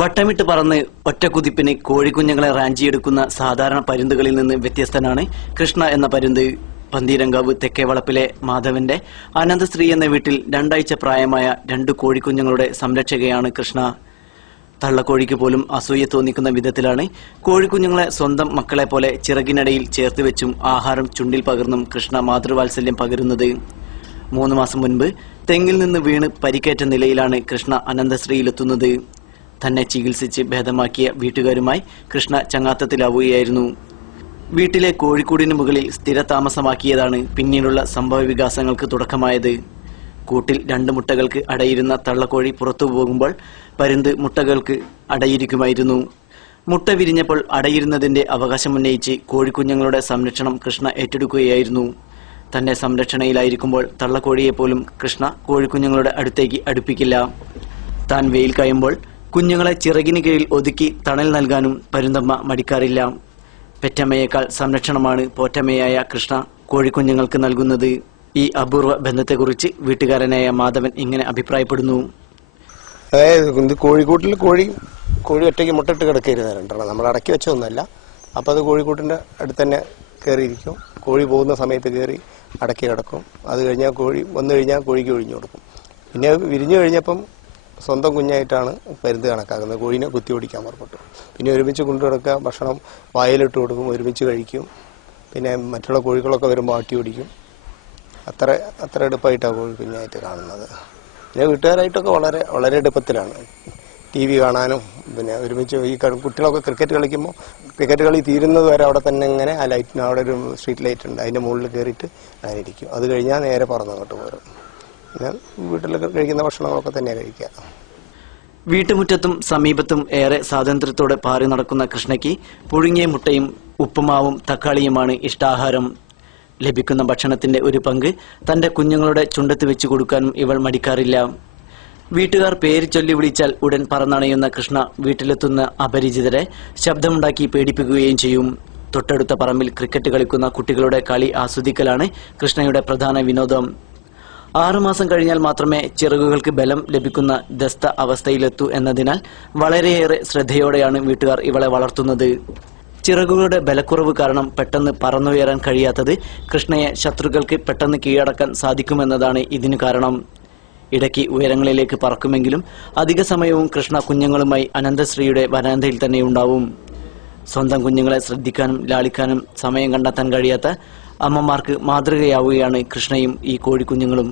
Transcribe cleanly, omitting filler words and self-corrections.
വട്ടമിട്ട് പറന്ന് ഒറ്റക്കുതിപ്പിന് കോഴിക്കുഞ്ഞുങ്ങളെ റാഞ്ചിയെടുക്കുന്ന സാധാരണ പരുന്തുകളിൽ നിന്ന് വ്യത്യസ്തനാണ് കൃഷ്ണ എന്ന പരുന്ത്. പന്തീരങ്കാവ് തെക്കേ വളപ്പിലെ മാധവന്റെ അനന്തശ്രീ എന്ന വീട്ടിൽ 2 ആഴ്ച പ്രായമായ 2 കോഴിക്കുഞ്ഞുങ്ങളുടെ സംരക്ഷകയാണ് കൃഷ്ണ. തള്ളക്കോഴിക്ക് പോലും അസൂയ തോന്നിക്കുന്ന വിധത്തിലാണ് കോഴിക്കുഞ്ഞുങ്ങളെ സ്വന്തം മക്കളെ പോലെ ചിറകിനടിയിൽ ചേർത്തുവെച്ചും ആഹാരം ചുണ്ടിൽ പകർന്നും കൃഷ്ണ മാതൃവാത്സല്യം പകരുന്നത്. 3 മാസം മുൻപ് തെങ്ങിൽ നിന്ന് വീണ് പരിക്കേറ്റ നിലയിലാണ് കൃഷ്ണ അനന്തശ്രീയിലെത്തുന്നത്. തന്നെ ചികിത്സിച്ച് ഭേദമാക്കിയ വീട്ടുകാരുമായി കൃഷ്ണ ചങ്ങാത്തത്തിലാവുകയായിരുന്നു. വീട്ടിലെ കോഴിക്കൂടിന് മുകളിൽ സ്ഥിരതാമസമാക്കിയതാണ് പിന്നീടുള്ള സംഭവ വികാസങ്ങൾക്ക് തുടക്കമായത്. കൂട്ടിൽ 2 മുട്ടകൾക്ക് അടയിരുന്ന തള്ളക്കോഴി പുറത്തു പോകുമ്പോൾ പരുന്ത് മുട്ടകൾക്ക് അടയിരിക്കുമായിരുന്നു. മുട്ട വിരിഞ്ഞപ്പോൾ അടയിരുന്നതിന്റെ അവകാശമുന്നയിച്ച് കോഴിക്കുഞ്ഞുങ്ങളുടെ സംരക്ഷണം കൃഷ്ണ ഏറ്റെടുക്കുകയായിരുന്നു. തന്റെ സംരക്ഷണയിലായിരിക്കുമ്പോൾ തള്ളക്കോഴിയെപ്പോലും കൃഷ്ണ കോഴിക്കുഞ്ഞുങ്ങളുടെ അടുത്തേക്ക് അടുപ്പിക്കില്ല. താൻ വെയിൽ കഴിയുമ്പോൾ കുഞ്ഞുങ്ങളെ ചിറകിന് കീഴിൽ ഒതുക്കി തണൽ നൽകാനും പരുന്തമ്മ മടിക്കാറില്ല. പെറ്റമ്മയേക്കാൾ സംരക്ഷണമാണ് പോറ്റമ്മയായ കൃഷ്ണ കോഴിക്കുഞ്ഞുങ്ങൾക്ക് നൽകുന്നത്. ഈ അപൂർവ ബന്ധത്തെക്കുറിച്ച് വീട്ടുകാരനായ മാധവൻ ഇങ്ങനെ അഭിപ്രായപ്പെടുന്നു. അതായത് കോഴിക്കൂട്ടിൽ കോഴി ഒറ്റയ്ക്ക് മുട്ടിട്ട് കിടക്കരുത്. നമ്മൾ അടക്കി വെച്ചതൊന്നുമല്ല. അപ്പം അത് കോഴിക്കൂട്ടിന്റെ അടുത്ത് തന്നെ കയറിയിരിക്കും. കോഴി പോകുന്ന സമയത്ത് കയറി അടക്കി കിടക്കും. അത് കഴിഞ്ഞാൽ കോഴി വന്നു കഴിഞ്ഞാൽ കോഴിക്ക് ഒഴിഞ്ഞു കൊടുക്കും. പിന്നെ വിരിഞ്ഞു കഴിഞ്ഞപ്പം സ്വന്തം കുഞ്ഞായിട്ടാണ് പരുന്ത് കണക്കാക്കുന്നത്. കോഴിനെ കുത്തി ഓടിക്കാൻ പുറപ്പെട്ടു. പിന്നെ ഒരുമിച്ച് കൊണ്ടു കിടക്കുക, ഭക്ഷണം വായിലിട്ട് കൊടുക്കും, ഒരുമിച്ച് കഴിക്കും. പിന്നെ മറ്റുള്ള കോഴികളൊക്കെ വരുമ്പോൾ ആട്ടി ഓടിക്കും. അത്ര എടുപ്പായിട്ടാണ് കോഴി കുഞ്ഞായിട്ട് കാണുന്നത്. പിന്നെ വീട്ടുകാരായിട്ടൊക്കെ വളരെ എടുപ്പത്തിലാണ്. TV കാണാനും പിന്നെ ഒരുമിച്ച് ഈ കുട്ടികളൊക്കെ ക്രിക്കറ്റ് കളിക്കുമ്പോൾ ക്രിക്കറ്റ് കളി തീരുന്നത് വരെ അവിടെ തന്നെ ഇങ്ങനെ ആ ലൈറ്റിന് അവിടെ ഒരു സ്ട്രീറ്റ് ലൈറ്റ് ഉണ്ട്, അതിൻ്റെ മുകളിൽ കയറിയിട്ട് അങ്ങനെ ഇരിക്കും. അത് കഴിഞ്ഞാൽ നേരെ പറന്നങ്ങോട്ട് പോരും. പിന്നെ വീട്ടിലൊക്കെ കഴിക്കുന്ന ഭക്ഷണങ്ങളൊക്കെ തന്നെ കഴിക്കുക. വീട്ടുമുറ്റത്തും സമീപത്തും ഏറെ സ്വാതന്ത്ര്യത്തോടെ പാറി നടക്കുന്ന കൃഷ്ണയ്ക്ക് പുഴുങ്ങിയ മുട്ടയും ഉപ്പുമാവും തക്കാളിയുമാണ് ഇഷ്ടാഹാരം. ലഭിക്കുന്ന ഭക്ഷണത്തിന്റെ ഒരു പങ്ക് തന്റെ കുഞ്ഞുങ്ങളുടെ ചുണ്ടത്ത് വെച്ചു കൊടുക്കാനും ഇവൾ മടിക്കാറില്ല. വീട്ടുകാർ പേര് ചൊല്ലി വിളിച്ചാൽ ഉടൻ പറന്നണയുന്ന കൃഷ്ണ വീട്ടിലെത്തുന്ന അപരിചിതരെ ശബ്ദമുണ്ടാക്കി പേടിപ്പിക്കുകയും ചെയ്യും. തൊട്ടടുത്ത പറമ്പിൽ ക്രിക്കറ്റ് കളിക്കുന്ന കുട്ടികളുടെ കളി ആസ്വദിക്കലാണ് കൃഷ്ണയുടെ പ്രധാന വിനോദം. 6 മാസം കഴിഞ്ഞാൽ മാത്രമേ ചിറകുകൾക്ക് ബലം ലഭിക്കുന്ന ദസ്ത അവസ്ഥയിലെത്തൂ എന്നതിനാൽ വളരെയേറെ ശ്രദ്ധയോടെയാണ് വീട്ടുകാർ ഇവളെ വളർത്തുന്നത്. ചിറകുകളുടെ ബലക്കുറവ് കാരണം പെട്ടെന്ന് പറന്നുയരാൻ കഴിയാത്തത് കൃഷ്ണയെ ശത്രുക്കൾക്ക് പെട്ടെന്ന് കീഴടക്കാൻ സാധിക്കുമെന്നതാണ് ഇതിനു കാരണം. ഇടയ്ക്ക് ഉയരങ്ങളിലേക്ക് പറക്കുമെങ്കിലും അധിക സമയവും കൃഷ്ണ കുഞ്ഞുങ്ങളുമായി അനന്തശ്രീയുടെ വരാന്തയിൽ തന്നെ ഉണ്ടാവും. സ്വന്തം കുഞ്ഞുങ്ങളെ ശ്രദ്ധിക്കാനും ലാളിക്കാനും സമയം കണ്ടെത്താൻ കഴിയാത്ത അമ്മമാർക്ക് മാതൃകയാവുകയാണ് കൃഷ്ണയും ഈ കോഴിക്കുഞ്ഞുങ്ങളും.